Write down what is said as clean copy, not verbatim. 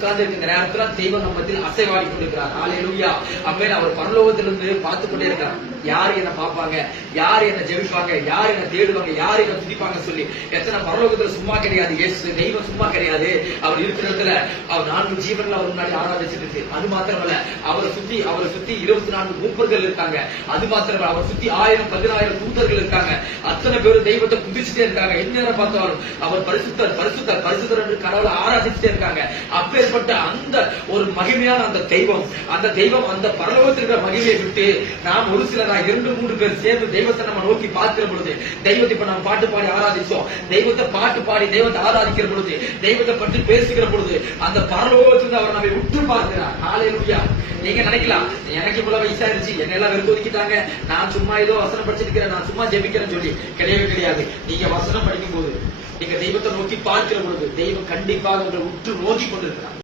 உட்கார்ந்து இருக்கிற நேரத்துல தெய்வம் நம்மத்தில் அசைவாடி கொண்டிருக்கிறார். ஹல்லேலூயா. ஆமென். அவர் பரலோகத்திலிருந்து பார்த்து கொண்டே இருக்கிறார். யார் என்ன பார்ப்பாங்க, யார் என்ன ஜெபிப்பாங்க, யார் என்ன தேடுவாங்க, யார் என்ன துதிப்பாங்க சொல்லி. எத்தனை பரலோகத்துல சும்மா கிடையாது. இயேசு தெய்வம் சும்மா கிடையாது. அவர் இருக்கிற இடத்துல அவர் 4 ஜீவன்கள் அவர் முன்னாடி ஆராதிச்சிருக்கு. அது மாத்திரமல்ல, அவரை சுத்தி 24 மூப்பர்கள் இருக்காங்க. அது மாத்திரமல்ல, அவரை சுத்தி 1000 10,000 தூதர்கள் இருக்காங்க. அத்தனை பேரும் தெய்வத்தை குதிச்சுட்டே இருக்காங்க. என்ன பார்த்தாலும் அவர் பரிசுத்தர் பரிசுத்தர் பரிசுத்தர் என்று கடவுளை ஆராதிச்சுட்டே இருக்காங்க. அப்பேற்பட்ட அந்த ஒரு மகிமையான அந்த தெய்வம் அந்த பரலோகத்தில் இருக்கிற மகிமையை விட்டு நாம் ஒரு சிலர் 2-3 பேர் சேர்ந்து தெய்வத்தை நம்ம நோக்கி பார்க்கிற பொழுது, தெய்வத்தை இப்ப நம்ம பாட்டு பாடி ஆராதிச்சோம், தெய்வத்தை பாட்டு பாடி தெய்வத்தை ஆராதிக்கிற பொழுது, தெய்வத்தை பற்றி பேசுகிற பொழுது அந்த பரலோகத்தில் அவர் நம்மை உற்று பார்க்கிறார். ஹல்லேலூயா. நீங்க நினைக்கலாம், எனக்கு இவ்வளவு வயசாயிருச்சு, என்ன எல்லாம் வெறுத்து ஒதுக்கிட்டாங்க, நான் சும்மா ஏதோ வசனம் படிச்சிருக்கிறேன், நான் சும்மா ஜெபிக்கிறேன்னு சொல்லி. கிடையவே கிடையாது. நீங்க வசனம் படிக்கும் போது, நீங்க தெய்வத்தை நோக்கி பார்க்கிற பொழுது தெய்வம் கண்டிப்பாக உங்களை உற்று நோக்கி கொண்டிருக்கிறார்.